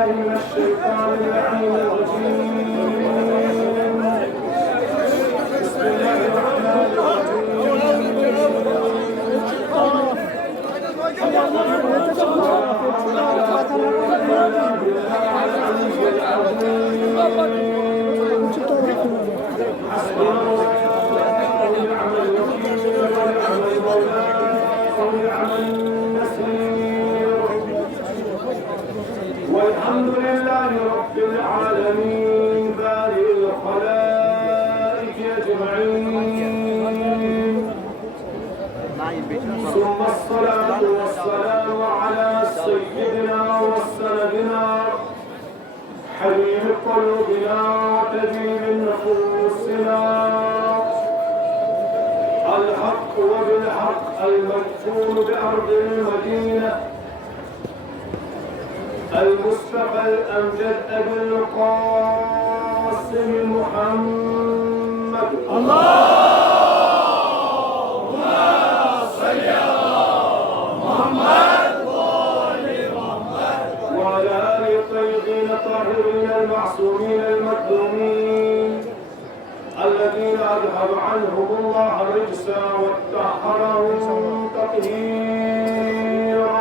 بالله من الشيطان اللعين الرجيم. بسم الله الرحمن والحمد لله رب العالمين بارئ الخلائق أجمعين، ثم الصلاة والسلام على سيدنا وسندنا حبيب قلوبنا وطبيب نفوسنا الحق وبالحق المدفون بأرض المدينة المصطفى الأمجد أبي القاسم محمد. اللهم صل على محمد وعلى آل الطيبين الطاهرين المعصومين المكرمين الذين أذهب عنهم الله الرجس وطهرهم تطهيرا.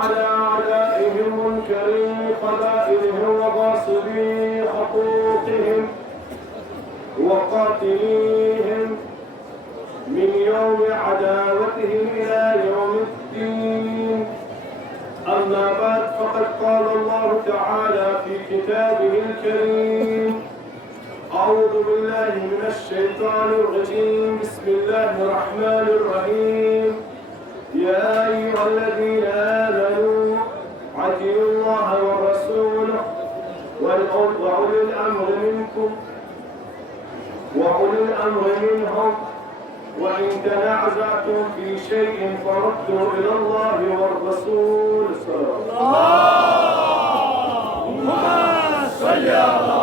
على أعدائهم منكري قبائلهم وغاصبي حقوقهم وقاتليهم من يوم عداوتهم إلى يوم الدين. أما بعد، فقد قال الله تعالى في كتابه الكريم: أعوذ بالله من الشيطان الرجيم، بسم الله الرحمن الرحيم. يا أيها الذين آمنوا أطيعوا الله ورسوله وأولي الأمر منكم منهم، وإن تنازعتم في شيء فردوا إلى الله والرسول. اللهم صل على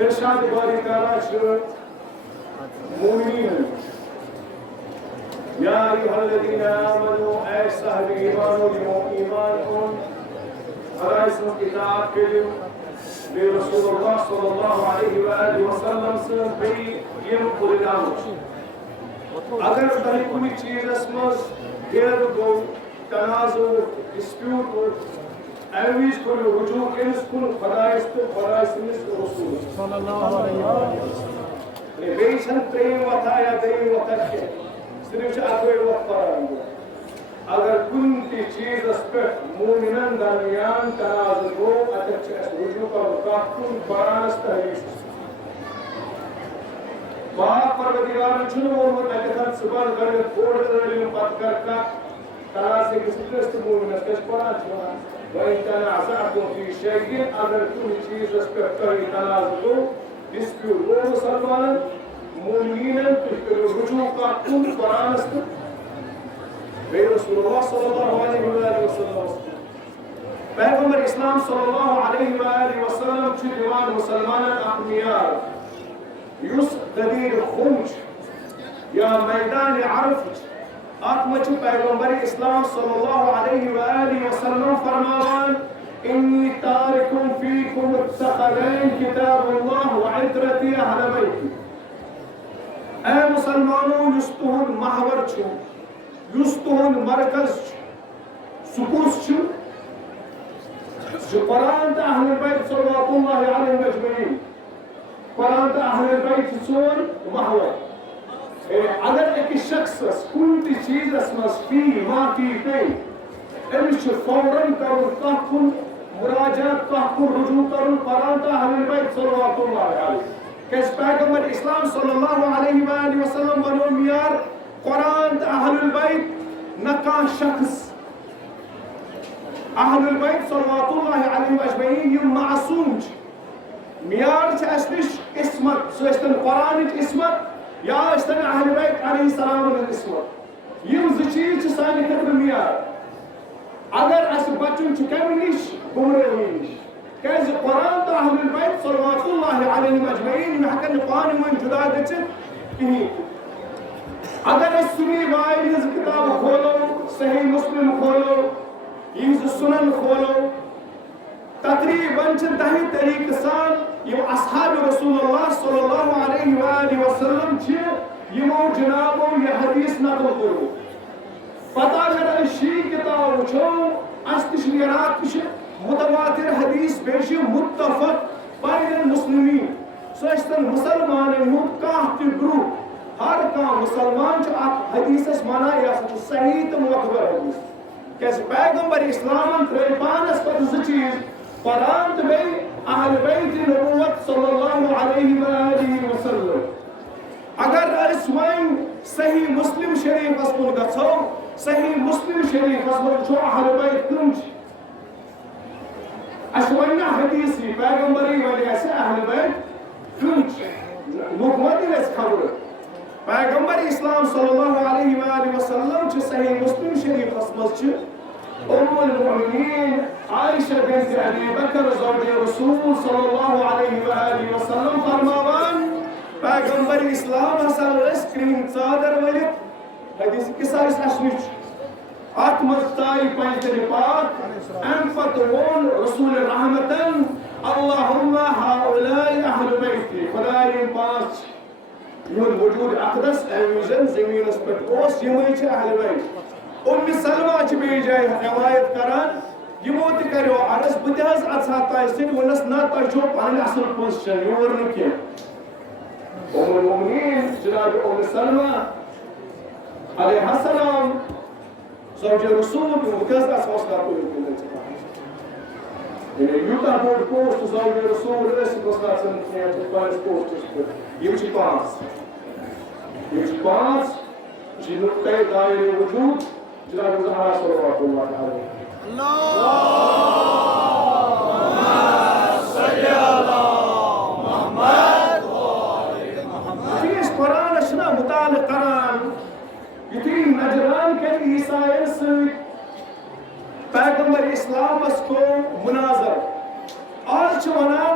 إرشاد باري تعالى مؤمنين. يا أيها الذين آمنوا أي صاحب إيمان إيمانكم فرائس كتاب كلم برسول الله صلى الله عليه وآله وسلم في ينقل الأمر. अगर कहीं कोई चीज इसमें गैर को तनाज़ुर डिस्प्यूट हो एविज को रुजू के इसको फराइस रसूल सल्लल्लाहु अलैहि वसल्लम ने बेशन प्रेम वताया देव वतके सिर्फ अकोई वक्त अगर कुंती चीज इस पे मोमिनन दरमियान तनाज़ुर हो अतच रुजू का वकाफुन बरानस्त है बाप परवदिगार ने चुनो वो अजहर सुबह कर कोड करने बात करता तारा से किसी तरह मोमिन कश पड़ा चुना वही तनाज़ुर في شيء अगर कोई चीज इस पे कहीं तनाज़ुर डिस्प्यूट हो मुसलमान मोमिनन तो रुजू का कुन बरानस्त है रसूलुल्लाह सल्लल्लाहु अलैहि वसल्लम पैगंबर इस्लाम सल्लल्लाहु अलैहि वसल्लम च दीवान मुसलमानन अखमियार युस दबीर खुंज या मैदान अरफ आत्मच पैगंबर इस्लाम सल्लल्लाहु अलैहि वसल्लम फरमावान इन्नी तारिकुम फीकुम इत्तखदैन किताबुल्लाह व इत्रती अहल बैती। ऐ मुसलमानों युस तुहुंद महवर छु युस तुहुंद मरकज सुकुस छु जो कुरान ता अहल बैत सल्लल्लाहु अलैहि वसल्लम सोन महवर अगर एक शख्स कुन चीज फी माफी पे अमिस फौरन कर मुराजात रुजू कर अहले बैत सल्लल्लाहु अलैहि पैगंबर इस्लाम सल्लल्लाहु अलैहि वसल्लम वनो मियार कुरान अहले बैत न शख्स अहले बैत सल्लल्लाहु अलैहि अजमईन यम मासूम मियार निश इस्मत सस्तन कुरान इस्मत या अहले बैत अलैहि सलाम इस्मत यम चीज सानि खतर मियार अगर अस बचुन कम निश गुमराही निश क्या कुरान तो अहले बैत सल्लल्लाहु अलैहि अजमईन हकन पान मन जुदा गचित कहीं अगर अस सुनी वाई हिज किताब खोलो सही मुस्लिम खोलो हिज सुनन खोलो तकरीबन 10 तरीके सान ये असहाब रसूलुल्लाह सल्लल्लाहु अलैहि वसल्लम यमो जनाबो ये हदीस नकल करो पता अगर शी किताब वुचो अस्तिशनियात मुतवातिर हदीस बेश मुत्तफक बैन मुस्लिमीन सस्तन मुसलमानन हुंद काह ति ग्रुप हर का मुसलमान हदीसस माना यह सही तो मुतबर हदीस क्या पैगंबर इस्लाम त्रे पानस पर चीज कुरान तो बे अहले बैत नबुवत सल्लल्लाहु अलैहि वसल्लम अगर अस वन सही मुस्लिम शरीफ कुन गो सही मुस्लिम शरीफ वो अहले बैत कम अस वन हदीस पैगंबरी वन अहले बैत कम मुहम्मद खबर पैगंबर इस्लाम सल्लल्लाहु अलैहि वसल्लम सही मुस्लिम शरीफ मज उम्मुल मोमिनीन आयशा बिन्त अबी बकर ज़ौजे रसूल सल्लल्लाहु अलैहि वसल्लम फरमावान पैगंबर इस्लाम हसा क्रीम चादर वलित हदीस किसा अशनिश अत मस्ताई पंजर पाक अम पत वोन रसूल रहमतन अल्लाहुम्मा हाउलाई अहले बैती खुदाई पांच यून वजूद अक़दस एविजन ज़मीनस पे ओस यमई छ अहले बैत उम्मे सलमा छ बे जाय रिवायत करान यमो त करो अरस बदहस अच्छा ताय सिन वनस ना ताय छो पान असल पोजीशन योर न के उम्मुल मोमिनीन जनाब उम्मे सलमा अलैहा सलाम ज़ौजे रसूल बदहस असला को यूता बोर्ड पोस्ट ज़ौजे रसूल इस मसला सन के पांच पोस्ट ये छ पांच जिनुक्ते दायरे वजूद जनाब ज़हरा सल्लल्लाहु अलैहि वसल्लम इस कुरान शना मुताल करान युति नजरान के ईसाई से पैगंबर इस्लाम को मुनाजर आज वना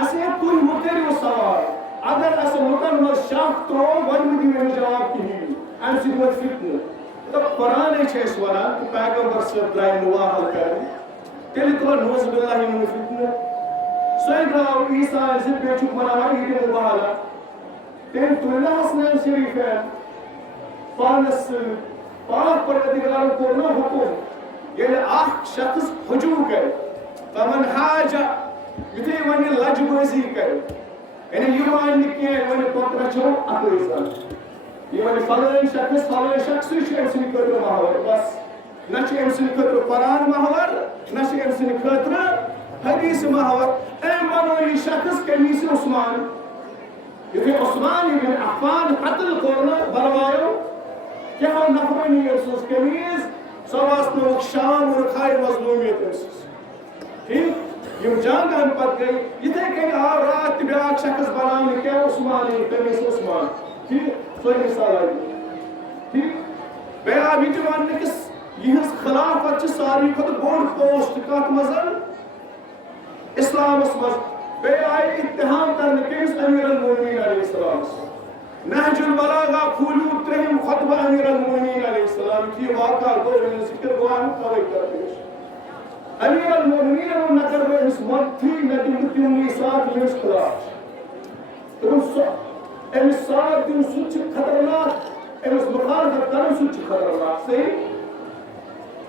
असे कोई मुकरियो सवाल अगर अस लुकन में शाख तो वन में जवाब कहीं अमसी मत फितन तो कुरान है वना कि पैगंबर से द्राय मुवाहल कर तेल तो नौज बिल्लाहि मिन फितन सैयदना ईसा से बेचु मना ईद मुबाहला तेल तुल्ला हसन शरीफ है पानस पाक परवरदिगार को न हुकुम ये आख शख्स हुजूम कर तमन हाजा युति वन लजबजी कर यानी युवान के वन पत्र छो अकइसान ये वन फलन शख्स एमसिन खतर महवर बस न एमसिन खतर कुरान महवर न एमसिन खतर हदीस महवर एम बनो ये शख्स कमीस उस्मान युति उस्मान इब्न अफ्फान कत्ल करना बलवायो क्या हो नफरनी उस कमीज सवास नो शाम और खाई मजलूमियत ठीक यम जंग हम पत गई इथे कहीं आ रात ब्याक शख्स बनाने क्या उस्मान कमीस उस्मान ठीक सही मिसाल आई ठीक बेया विजवान ने किस यहस खिलाफत च सारी खत बोर्ड पोस्ट कत मजन इस्लाम मज बेया इत्तिहाम करने किस अमीर अल मोमिनीन अलैहिस्सलाम नहजुल बलागा फूलू त्रेहिम खुतबा अमीर अल मोमिनीन अलैहिस्सलाम की वाक़ा दो जिक्र गुआन कवे करते अमीर अल मोमिनीन और नजर में इस मथी नदी मुतिनी साथ लिस खिलाफ तो एम साथ दिन सुच खतरनाक एम मुखालफत करन सुच खतरनाक सही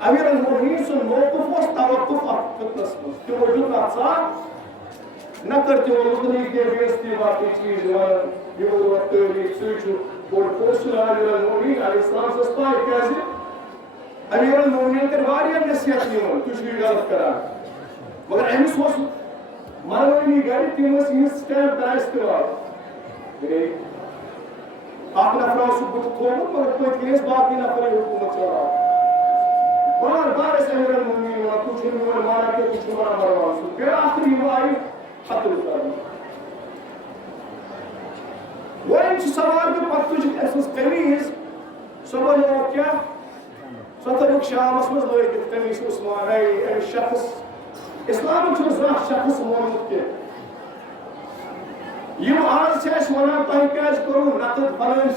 अमीर अल मोमिनीन सुन मौक़िफ वस तवक्कुफ फितनस कि वजूद साथ न करते हो मुखनी के बेइज्जती बाकी चीज ये वो तारीख से और पोस्ट अमीरुल मोमिनीन अलैहिस्सलाम सस्ता कैसे अमीरुल मोमिनीन कर वारिया नसीहत नियो तुझ भी गलत करा मगर अमिस was मानवनी गाड़ी तीनों सीस स्टैंप का इस्तेमाल आपने अपना सुबह खोलो मगर कोई केस बात नहीं ना करे हुकूमत चला बार ऐसे अमीरुल मोमिनीन और कुछ नहीं मारा के कुछ मारा मरवा सु फिर आखिरी वो आई हद उतारना वो इन सवाल के पत्तों जो ऐसे कमीज सब लोग क्या सतरुक शामस में लोग कमीज उस्मान है एक शख्स इस्लाम जो शख्स मौजूद के ये आज से वनान तह क्या करो नकद फलान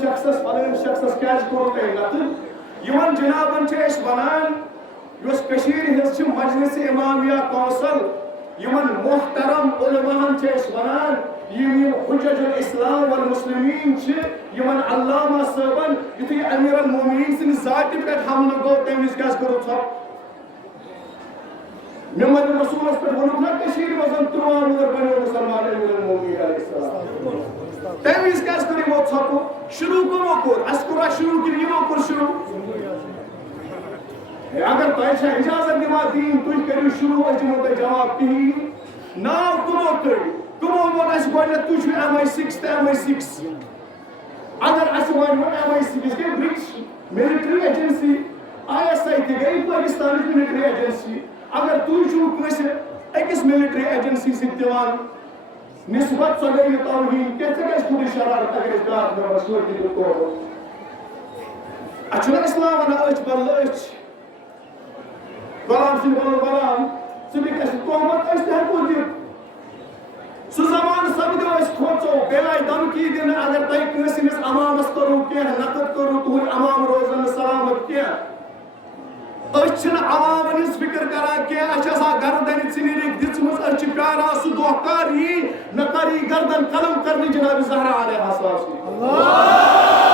शख्स क्या करो तह नकद यमन जनाबन वनान मजलिस इमामिया कौंसल यमन मोहतरम उलमान वनान यम हुज्जतुल इस्लाम वल मुस्लिमीन यमन अल्लामा साहबन युथि अमीरुल मोमिनीन सिन जाति पे हमला गो तमिस क्या करो सब मेमद रसूल पे वोन ना कशीर वजन तुरवार और बने मुसलमान अमीरुल मोमिनीन अलैहिस्सलाम तमिस क्या करी वो सब शुरू को को अस्कुरा शुरू की ये को शुरू अगर तय इजाजत दिवा दीन तुझ करी शुरू अजमो पे जवाब ती नाव कुमो करी कुमो वो अस गोने तुझ MI6 MI6 अगर अस वन MI6 के ब्रिटिश मिलिट्री एजेंसी ISI के गई पाकिस्तानी मिलिट्री एजेंसी अगर तुझ कसे अकिस मिलिट्री एजेंसी से दिवान निस्बत सगई तौहीन कैसे खुद शरारत अगर इस बात में मशहूर की को अच्छा इस्लाम ना अच बल्लच गलाम सिंह गलाम सुबह कैसे तोहमत ऐसे है को दी सुजमान सब दो इस खोचो बेलाई धमकी दिन अगर तय किस अमामस करो के नकद करो तू अमाम रोजन सलामत के अच्छन अमाम निस फिक्र करा के अच्छा गर्दन चिनिक दिचमस अच्छ प्यारा सु दोकारी नकारी गर्दन कलम करनी जनाब ज़हरा अलैहा सलाम अल्लाह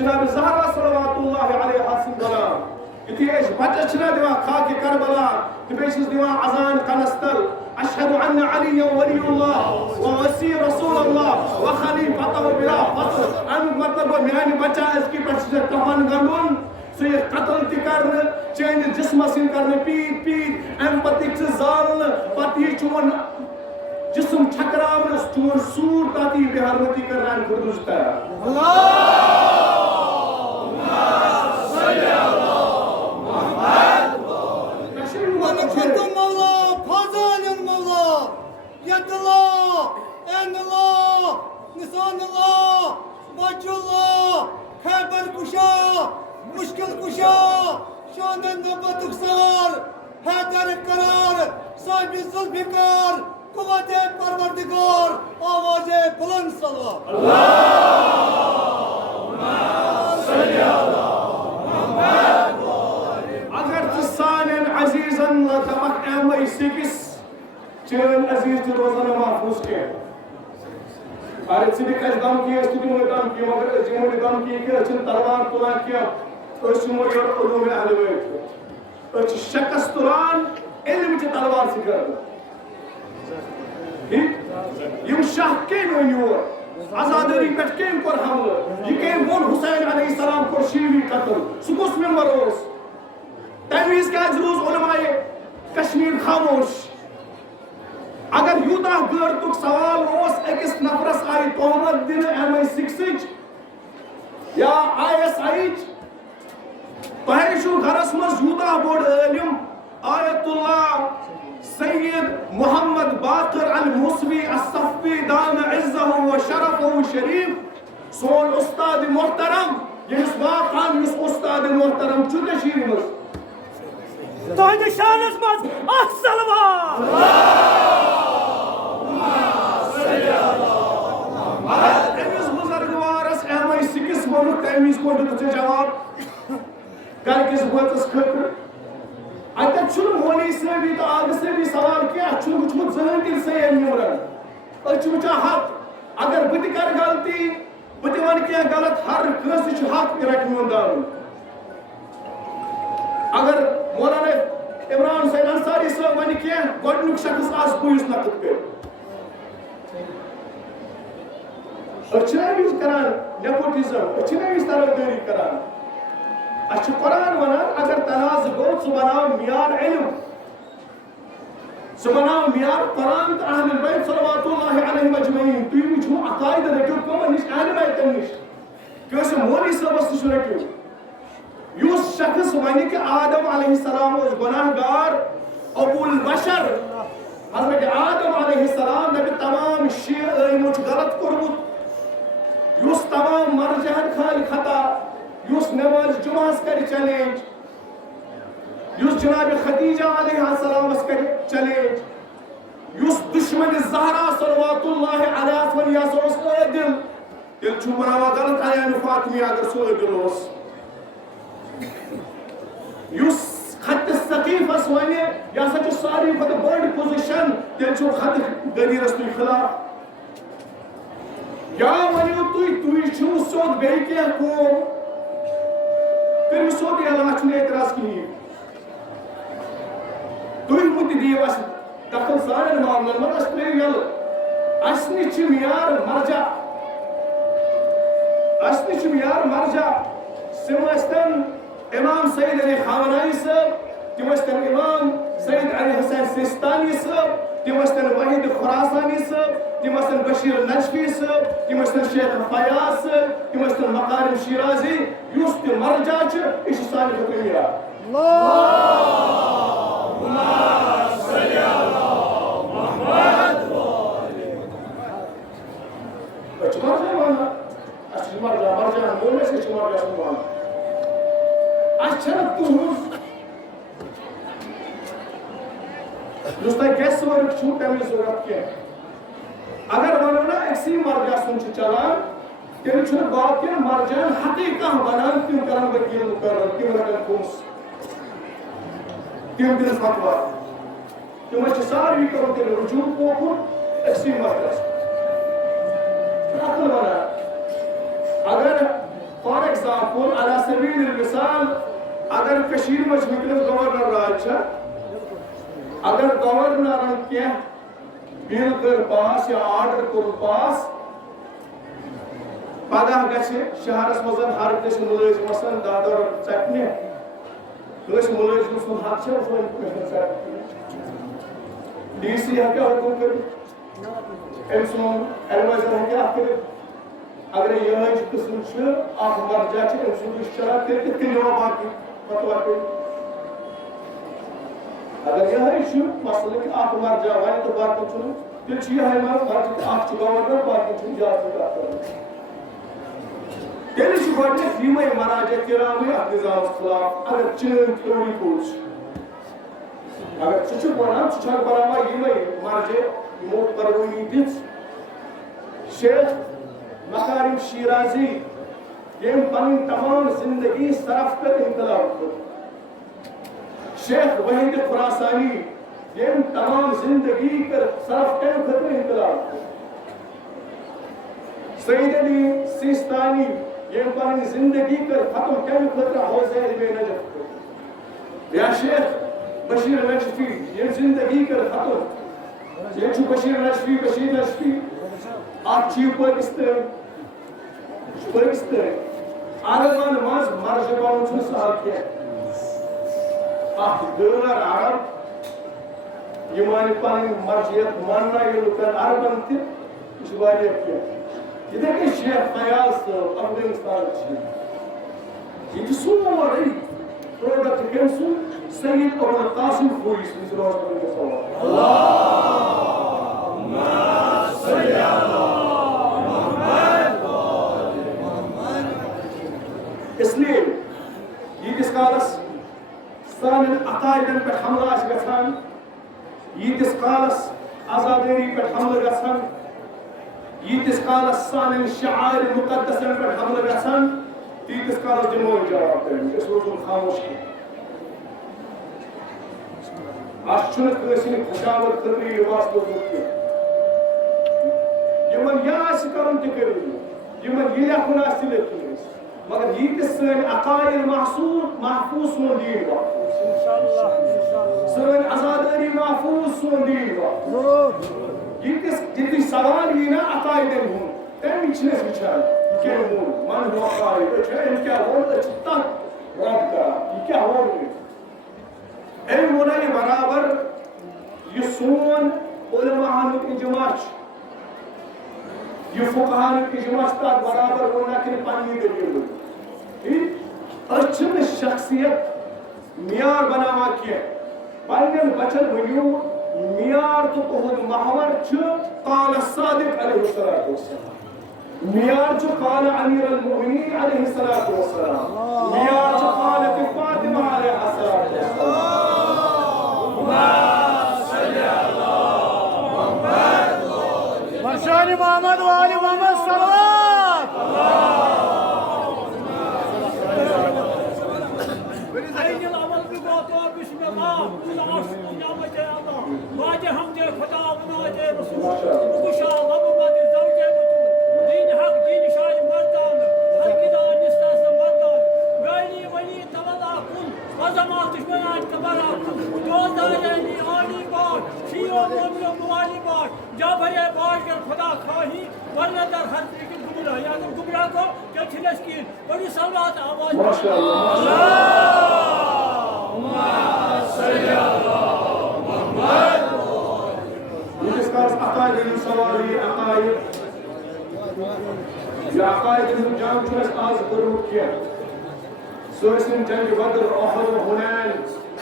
जनाब ज़हरा सल्लल्लाहु अलैहि वसल्लम इति एश बचना दिवा खाके करबला बेसिस दिवा अजान कनस्तल अशहदु अन्ना अली वलीउल्लाह व वसी रसूलुल्लाह व खलीफतहु बिला फस्ल अन मतलब मेन बच्चा इसकी पर कफन गंडुन से कत्ल ति करन चेन जिस्म सिन करन पीत पीत एम्पैथिक से जाल पति चुन जिस्म ठकरावन चुन सूर ताती बेहरमती करन खुदुस्ता अल्लाह मुश्किल कुशा शान नबतुक सवार हैदर करार साहिब जुल्फिकार कुव्वत परवरदिगार आवाज़े बुलंद सल्लल्लाहु सल्ली अला मुहम्मद अगर तसान अजीजन लतमक MI6 चेन अजीज नश रोजान महफूज के अरे सी कह धमकी दिमो धमकी मगर दिमो धमकी कि तलवार तुलान कहो योर उलूम अहल शकस तुलान इल्म च तलवार से कर यम शाह कम वन योर आजादी पे कम कोर हमल यह कम वोन हुसैन अलैहिस्सलाम कोर शीवी कतल सह कुस मेंबर तम वज क्या रोज उलमाए कश्मीर खामोश अगर यूता गैरतुक सवाल अकिस नफरस आई तोहमत दिन MI6 या ISI तु घरस मज यूता बोड़ आलिम आयतुल्लाह सैयद मोहम्मद बाकर अल मुसवी असफ़ी दाम इज़्ज़हु व शरफ़हु शरीफ सोन उस्ताद मोहतरम यस वाक़ान यस उस्ताद मोहतरम छु कशीर मज तोहद शानस मज सलवात अमिस बुजुर्गवारस MI6 वोन तमिस को जवाब कर किस वतस खतर अत मोली सभी तो आग से भी सवाल क्या वुचमुत जहन तिल सैयद निमरन वुचा हक अगर बह कर गलती बह वन क्या गलत हर कंस हक रट मोन दान अगर मौलाना इमरान हुसैन अंसारी साहब वन क्या गोडनुक शख्स आज पुलिस नकद कर करान नेपोटिज्म तरफदारी करान कुरान वनान अगर तनाज गो सह बनाओ मियार इल्म सह बनाओ मियार कुरान तो अहलुल बैत सल्लल्लाहु अलैहि अजमईन तुम वुचो अकायद रखो कमन निश अहल बैतन निश कस मौली साहबस निश रखो युस शख्स वन कि आदम अलैहिस्सलाम उस गुनाहगार अबुल बशर हजरत आदम अलैहिस्सलाम नबी तमाम शिया गलत कोरमुत युस तमाम मरजहन खाल खता युस नमाज जुमास कर चैलेंज युस जनाब खदीजा अलैहिस्सलाम कर चैलेंज युस दुश्मन ज़हरा सल्लल्लाहु अलैहि वन यासोस दिल दिल छु बनावा गलत आयान फातिमी अगर सो दिल ओस युस खत सकीफस वन या सच सारी फद बड़ पोजीशन दिल छु खत गदीरस तु खिलाफ क्या वनो तुई छु सोद बे क्या को फिर सोद अल्लाह छु एतराज की तुई मुत दियो अस दखल सारे मामलन मत अस प्ले यल असनि छु मियार मरजा असनि छु मियार मरजा सिमस्तन इमाम सैयद अली खामनाई साहब तिमस्तन इमाम सैयद अली हुसैन सिस्तानी साहब तिमस्तन वहीद खुरासानी साहब तिमस्तन बशीर नजफी साहब तिमस्तन शेख फयाज साहब तिमस्तन मकारिम शिराजी युस ते मरजा छ इस साल खतर मिया अल्लाहुम्मा सल्ली अला मुहम्मद मरजा वाला असली मरजा मोले से मरजा सुभान अच्छा तुम दुस्ता गैस वर्क छु तमिल जरूरत के अगर वनो ना एक्सी मरजा सुन चलान तेल छु बाकी मरजान हकीकत बनान तिम करन वकील मुकर्रर तिम रकन खुस तिम दिन फतवा तिम छ सारी करो तेल रुजू को एक्सी मरजा अकल बना अगर फॉर एग्जांपल अला सबील मिसाल अगर कशीर में गवर्नर राज अगर गवर्नर क्या बिल कर पास या आर्डर कर पास पगह गए शहरस मज हर कस मुलजिमस दादर चटने मुलजिम सुन हक DC हेका हुकुम कर एडवाइजर हेका कर अगर यह किस्म मरजा चला तेल बाकी फतवा अगर यह मसल कि मरजा वन तो बाकी तेल यह मरजा गवर्नर बाकी तेल गमे मराजा किराम निजाम खिलाफ अगर चीन थोड़ी कुछ अगर सह बनावा यमे मरजे यमो परवनी दिस शेख मकारिम शिराजी यम पन तमाम जिंदगी सरफ कर इनकलाब कर शेख वहीद खुरासानी ये तमाम जिंदगी कर सरफ के खतरे इनकलाब सईद अली सिस्तानी ये पानी जिंदगी कर खत्म के खतरा हौसले में नजर या शेख बशीर नजफी ये जिंदगी कर खत्म ये छु बशीर नजफी अच्छी पाकिस्तान अरबन मज मर्जबान छु साहब के गैर अरब यमान पानी मर्जियत मानना ये लुकन अरबन ति जुवारियत के इधर के शेख फयाज अफगानिस्तान छी ये सोरे प्रोडक्ट के सु सैयद अबुल कासिम फूइस मिसरोज पर सवाल अल्लाहुम्मा सल्ली अला मुहम्मद इसलिए यीतिस कालस सान अकायदन पे हमला गसान यीतिस कालस आजादी पे हमला गसान यीतिस कालस सान शआयर मुकद्दसन पे हमला गसान तीतिस कालस दिमो जवाब करें इस रोज़ खामोश की आशुन कसिन खुशावत करनी लिबास को मुक्ति यमन यास करम ते करू यमन ये अपना सिले मगर यीतिस सन अकायद महफूज सोन दीन वा इंशाअल्लाह सन आजादी महफूज सोन दीन वा जरूर यीतिस जिति सवाल ही ना अकायदन हूं तम इचनेस विचार के हूं मन हुआ अकायद है क्या हो चित्ता रब का ये क्या हो ए मोना ये बराबर ये सोन उलमाहन इजमाच ये फुकहान इजमाच ता बराबर मोना के पानी दलिल अच्छन शख्सियत मियार बनावा के पालन बचन वनियो मियार तो तोहद महवर छ काल सादिक अलैहिस्सलातु वस्सलाम मियार जो काल अमीर अलमुमिनीन अलैहिस्सलातु वस्सलाम मियार जो काल फातिमा अलैहिस्सलातु वस्सलाम मशानी मोहम्मद वाली मोहम्मद सल्लल्लाहु वाजे हम जे खुदा बनाजे रसूल खुशा रब मादे जौजे दीन हक दीन शाज मर्दान हर किदा निस्तास मर्दान गायनी वली तवला कुल वजमा दुश्मनान कबरा जो दायनी आली बात शियो मोमिनो मुआली बात जाफरे बाज कर खुदा खाही वरना दर हर की गुमराह या तो गुमराह को क्या छिलस की बड़ी सलात आवाज माशाअल्लाह अल्लाहुम्मा सल्ली अला मुहम्मद अकायद सवारी अकायद या अकायद जान चुस आज करू किया सोसन जंग बदर ओहद हुनैन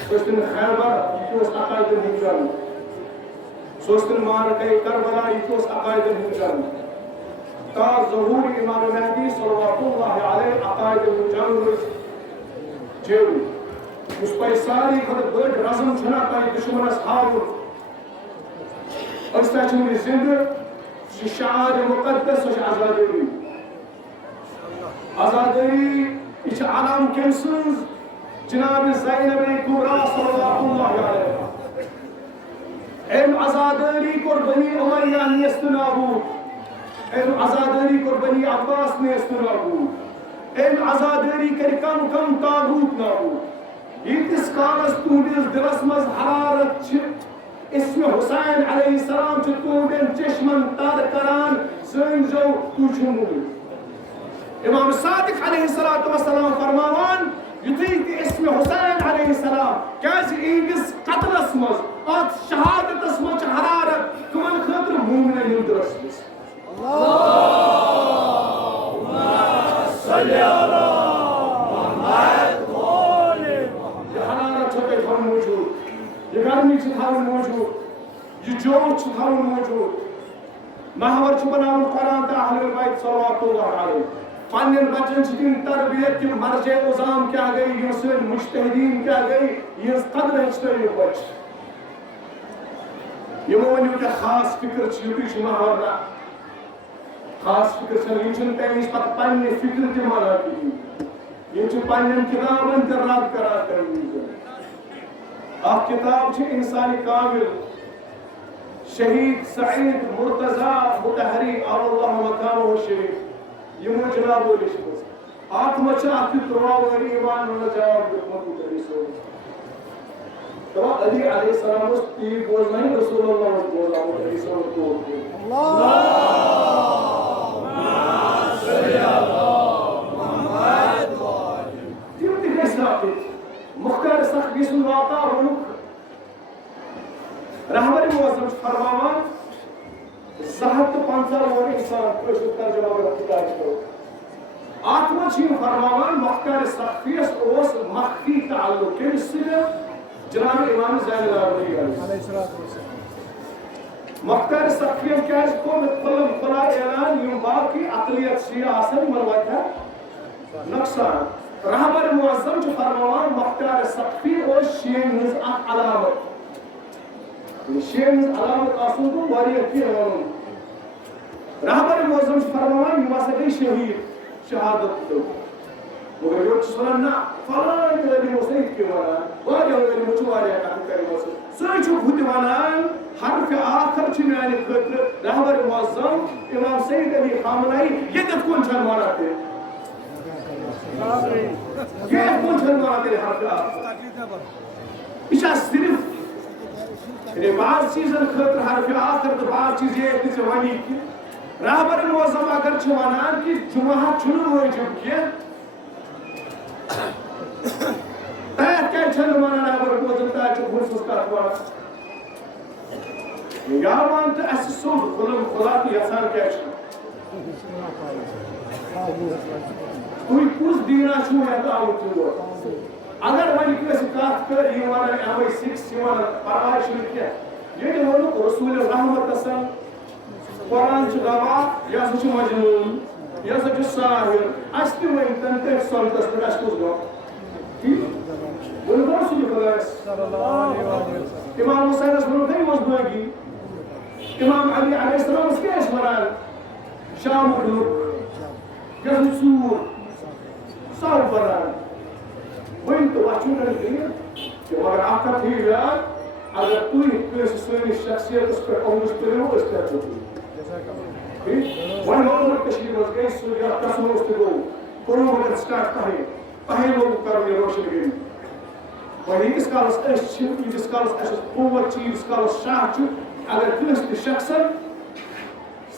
सोसन खैबर इतोस अकायद हिजन सोसन मारके करबला इतोस अकायद हिजन ता ज़हूर इमाम महदी सल्लल्लाहु अलैहि अकायद हिजन जेल उस पर सारी खद बड़ रज़म छना पाई दुश्मनस हारून अस्तचुन जिंद शिशार मुकद्दस आजादी इच आलम केमसुज जनाब ज़ैनब कुबरा सल्लल्लाहु अलैहि एम आजादी कुर्बानी उमैया नेस्तनाबूद एम आजादी कुर्बानी अब्बास नेस्तनाबूद एम आजादी कर कम कम ताबूत नाबूद इस कालस तुंदिस दिलस मज हरारत इसमें हुसैन अलैहिस्सलाम च तूंदन चश्मन तर करान सन जो तुझमुल इमाम सादिक अलैहिस्सलातु वस्सलाम फरमावान युति इसमें हुसैन अलैहिस्सलाम कैसे इस कत्लस मज और शहादतस मज हरारत कमन खतर मोमिन निदरस अल्लाहुम्मा सल्ली अला मुहम्मद वाले हरारत छोटे फन मौजूद ये गर्मी मौजूद ये जोश मौजूद महवर बनावन कुरान तो अहलुल बैत सल्लल्लाहु अलैहि पन्न बचन दिन तरबियत की मर्ज उज़ाम क्या गई ये मुज्तहिदीन क्या गई ये कदर हिस्से बच ये वन क्या खास फिक्र युति महवर खास फिक्र तमिस पे पन्ने फिक्र तमाना ये पन्न किताबन रद्द करान आप किताब छे इंसानी कामिल शहीद सईद मुर्तजा मुतहरी अल्लाह मकानो शरीफ यमो जनाब लिश आत्मा छ अति तवावरी ईमान न जवाब दित्मत तरीसो तो अली अलैहिस्सलाम उस तीर बोलना ही रसूलुल्लाह बोला तरीसो तो अल्लाहुम्मा सल्ली अला मुहम्मद तीर दिखे साथी मुख्तार सख बिस्म वाता रुक रहबर मुअज्जम फरमावन 750 वर इंसान कोशिश कर जवाब रखता है आत्मा चीन फरमावन मुख्तार सखियस ओस मख्फी ताल्लुक के सिर्फ जनाब इमाम ज़ैनुल आबिदीन मुख्तार सखियम क्या को फलम फला ऐलान युम बाकी अक़लियत शिया आसन मरवता नुकसान रहबर मुअज्जम जो फरमावन मुख्तार सखी और शियन हिज अलामत शियन अलामत आसन को वारिया की रहबर मुअज्जम फरमावन युमासदी शहीद शहादत तो मगर यो सुनना फलान के मुसैद के वाला वारिया के मुचवारिया का करिमस सच खुद वनान हरफ आखिर छ यानी खत्र रहबर मुअज्जम इमाम सईद अली खामनाई ये तक कौन छन मारते ये कौन छन मारते हरफ इशा सिर्फ ये बात चीजन खत्र हरफ आखिर तो बात चीज ये कि वनी की रहबर मुअज्जम अगर छ वनान कि जुमा छुन मौजूद के तय क्या छन वनान रहबर मुअज्जम ता छ फुर्सत का बात या मान त अससो खुलम खुलात यसान क्या छ कोई कुछ दीना छु या तो आउट हो अगर वनी किस कात कर ये वाला एमआई 6 ये वाला परवाह छु क्या ये जो रसूल रहमत सन कुरान छु गवा या छु मजनून या छु साहिर अस्ति वन तंते संतस प्रश्न गो वो रसूल सल्लल्लाहु अलैहि वसल्लम इमाम हुसैन रसूल मजबूगी इमाम अली अलैहिस्सलाम उसके इसमरान शाम लुक यसूर सावरान वही तो वाचुन नहीं कि मगर आपका थी यार अगर तू इस सोनी शख्सियत उस पर अंगुश करो उस पर तो वन और कश्मीर में गई सूर्य कसम उस को कोरोना में स्टार्ट पहले लोग कर ये रोशन गई वही इसका इसका कुव्वत चीज इसका शाह अगर किस शख्स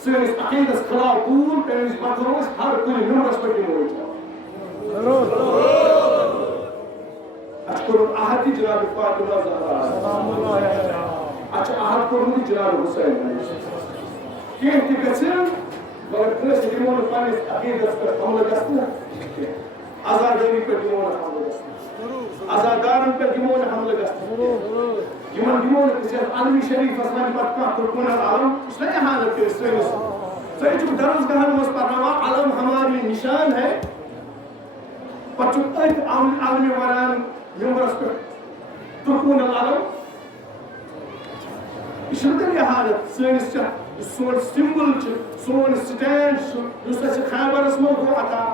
सैनिस अकीदस खिलाफ कूल पेनिस बतरोस हर कोई नंबरस पर की मोच अशकुर अहद जनाब फातिमा ज़हरा सलामुल्लाह अलैहा अच्छा अहद को जनाब हुसैन के गसन मगर किस दिमोन पानिस अकीदस पर हमला गस्ना आजादी पर दिमोन हमला गस्ना आजादारन पर दिमोन हमला गस्ना दिमोन किस अलमी शरीफ असमान पर का कुरकुन आलम इसलिए हालत के सही जो दर्ज गहन मस परवा आलम हमारी निशान है पचुत आलमी वरान यमरस पर कुरकुन आलम इसलिए हालत सही सोन सिंबल सोन स्टैंड युस खैबरस मो अता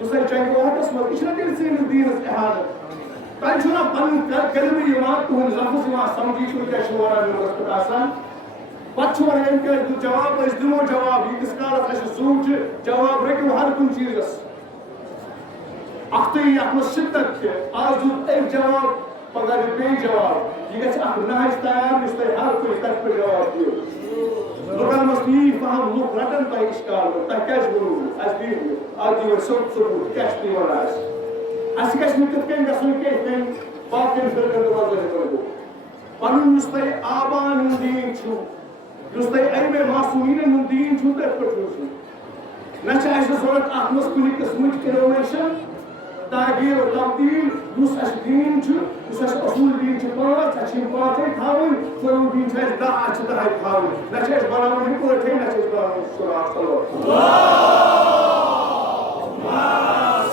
युस जंगवाटस मो इसलिए सही दीनस हालत ताइछुना पन कलमी यमा तुन लफ्ज यमा समझी छु क्या शोरा नंबर पर आसान पछवर एम के जवाब इस दिमो जवाब इस काल अस सूच जवाब रखो हर कुन चीजस अख्ती अखम शिद्दत के आज एक जवाब पगर बे जवाब ये गछ अख नाज तैयार इस हर कोई तक पे जवाब दियो लोगन मस्ती फहम लोग रटन का इश्काल ता कैश बोलू आज भी आज ये सब कैश भी वाला as gets me to think that we can walk in the world. Panu stay aban din chu. You stay ayme masumin din chu that production. Nacha as the sort of atmospheric smooth innovation. Tagir or tabdil, use as din chu, use as asul din chu part, achim part thaun, so din has da ach da hai thaun. Nacha as baraman hi ko the nacha as baraman surah sallallahu. Allahumma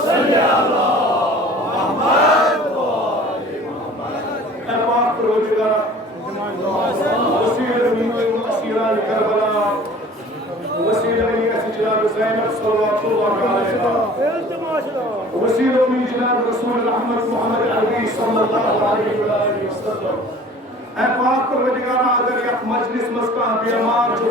salli ala وسيلة من أسجلال زينب صلوات الله عليها वसीलों में जनाब रसूल रहमत मोहम्मद अरबी सल्लल्लाहु अलैहि वसल्लम ऐ पाक परवरदिगार अगर यह मजलिस मस का बीमार जो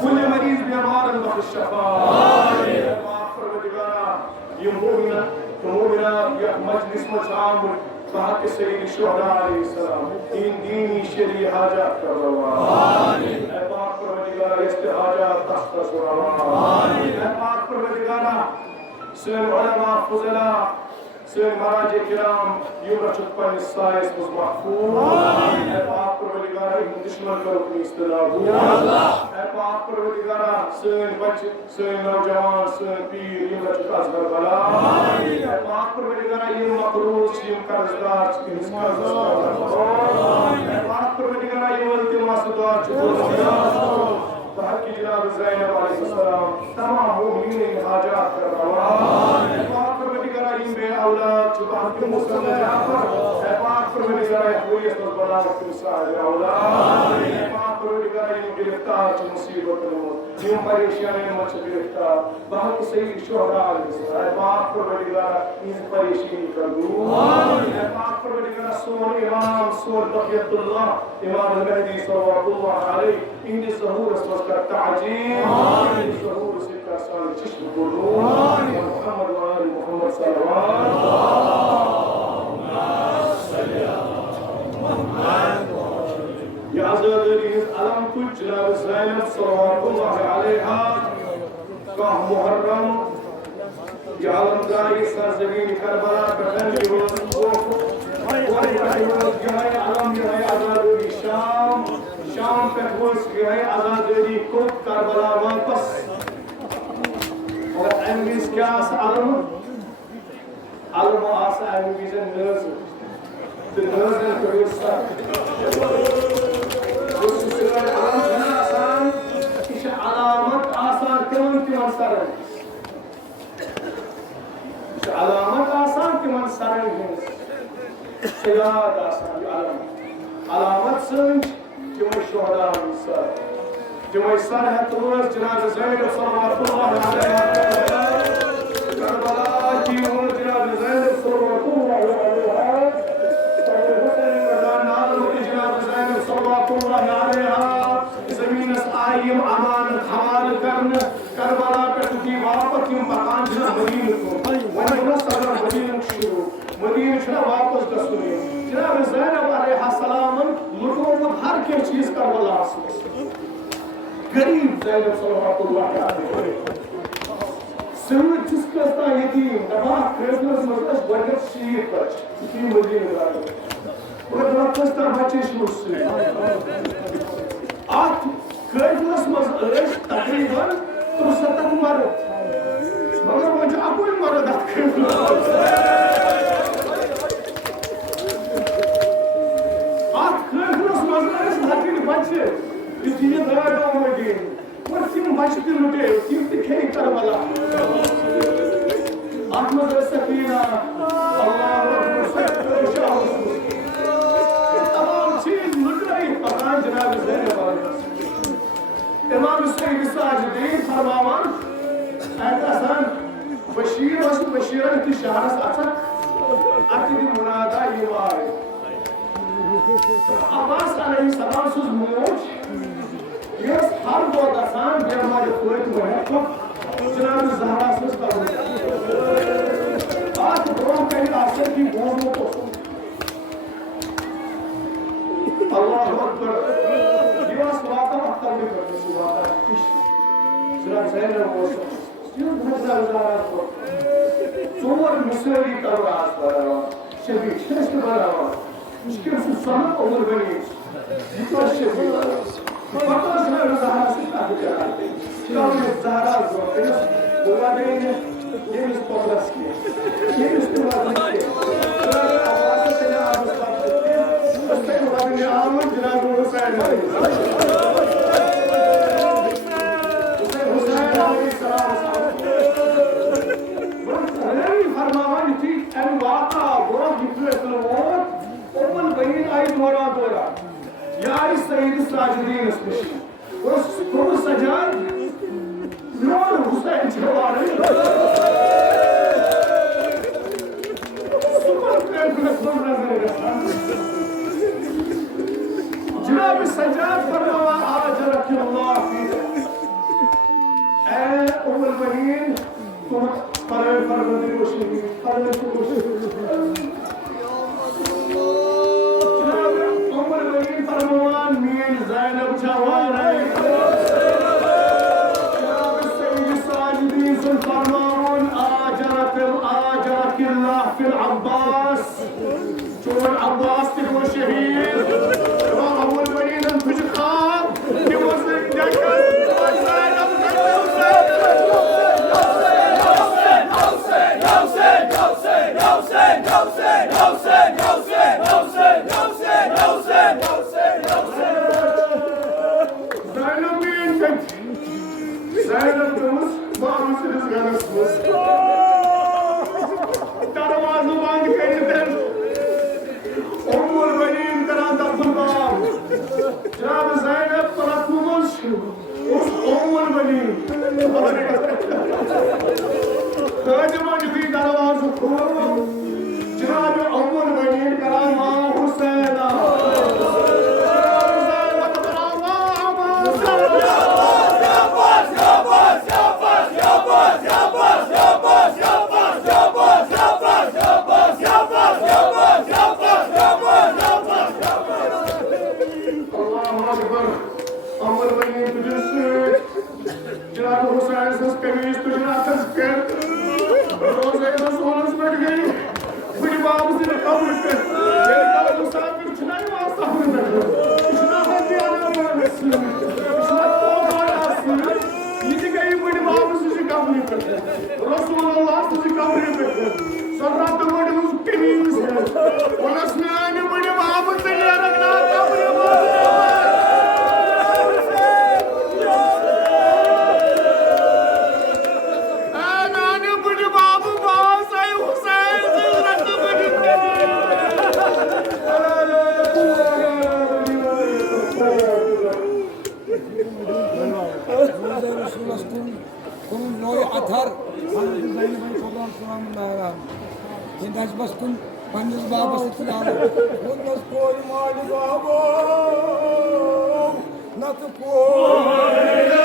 कुल मरीज बीमार बख्श शफा आमीन ऐ पाक परवरदिगार ये मोमिना यह मजलिस मस आम बाकी सैयद शुहदा अलैहिस्सलाम इन दीनी शरी हाजत करवा आमीन ऐ पाक परवरदिगार इस्तिहाजा तख्त सुरवा आमीन ऐ पाक परवरदिगार सन उलमा फुजला सन मराज किराम युवरचुत पर साइस मुझ महफूज आमीन ऐ पाक परवरदिगार दुश्मन को अपनी इस्तिला ऐ पाक परवरदिगार सन बच्चे सन नौजवान सन पीर युवरचुत अजगर बला आमीन ऐ पाक परवरदिगार ये मकरूज ये कर्जदार किस कर्जदार आमीन ऐ पाक परवरदिगार ये इल्तिमासदार की जनाब ज़ैनब अलैहिस्सलाम तमाम मोमिनीन हाजात कर रवा आमीन ऐ पाक परवरदिगार इन बे औलाद जुबान के मुसलम जाफर ऐ पाक परवरदिगार हुई इस बलागत के साथ औलाद आमीन ऐ पाक परवरदिगार इन गिरफ्तार जो मुसीबत में इन परेशानी में मच गिरफ्तार बाकी सही शुहदा अलैहिस्सलाम ऐ पाक परवरदिगार इन परेशानी कर दूर आमीन ऐ पाक परवरदिगार सोन इमाम सोन बक़ियतुल्लाह इमाम अल-महदी सल्लल्लाहु अलैहि इन ज़हूर का ताजीम आमीन ज़हूर से का सान चश्म बोलो आमीन मोहम्मद व आल मोहम्मद सल्लल्लाहु अलैहि वसल्लम या अज़ीज़ अलम कुल जनाब ज़ैनब सल्लल्लाहु अलैहा का मुहर्रम या अलमदारी सरजमीन करबला बदन की रोज को आज़ादी शाम शाम पे गए आज़ादी को करबला वापस और एमवीज क्या आलम आसा एमवीज nurse the nurse and producer उस सिलसिले आलम आसान इस अलामत आसान किमन सरन इस अलामत आसान किमन सरन है सयाद आसान अलामत संज जमय शुहदा मिसाल जमय सर है तोस जनाब ज़ैनब सल्लल्लाहु अलैहि वसल्लम करबला की उम्र जनाब ज़ैनब सल्लल्लाहु अलैहि वसल्लम हुसैन का नाम जनाब ज़ैनब सल्लल्लाहु अलैहि वसल्लम ज़मीन आयम अमानत हवाले करने करबला पे की वापस की मकान जनाब मदीना को वह सदर मदीना शुरू मदीना से वापस गसुनी जनाब ज़ैनब अलैहिस्सलाम लुटो हर के चीज का वला गरीब ज़ैनब सल्लल्लाहु अलैहि वसल्लम सिर्फ जिसका ता यतीम दबा क्रिसमस मतलब बजट शीर पर की मदीना लाए और वापस ता बच्चे शुरू से आठ क्रिसमस मस तकरीबन 63 मर्द मगर मुझे अकुल मर्द ये दादा मदीन और सिम बचते लुटे सिम दिखे करबला अहमद सकीना अल्लाह अकबर तमाम चीज लुट रही पकान जनाब ज़ैनब इमाम सईद साजिदीन फरमावन ऐतासान बशीरन की शहरस अच्छा अति मुनादा युवाए अब्बास अलैहिस्सलाम सुज मोज यस हर दो दसान जे हमारे कोई में तो जनाब ज़हरा सुज का आज ब्रोम के आसर की बोलो को अल्लाह अकबर दिवस वाता अक्तर में करते सुवाता जनाब ज़ैनब वो ये बहुत ज़्यादा को चोर मुसली करवास पर शबी टेस्ट बनावा मुश्किल से समय उम्र बनी जितना शबी पता है ज़हरा से ताकि कराते कौन ज़हरा जोड़े बुआ देंगे ये इस पॉडकास्ट की ये इस बात की आवाज़ से ना आप बात करते हैं उसके बाद में आमद जनाब हुसैन फरमावन थी एन वाका वो जिफल मौत ओपन बहीन आई दोरा दोरा यार सईद साजिदीन उस सजाद नूर हुसैन जवान Panjus Baba Sitnado, what was going on, Baba? Not the poor.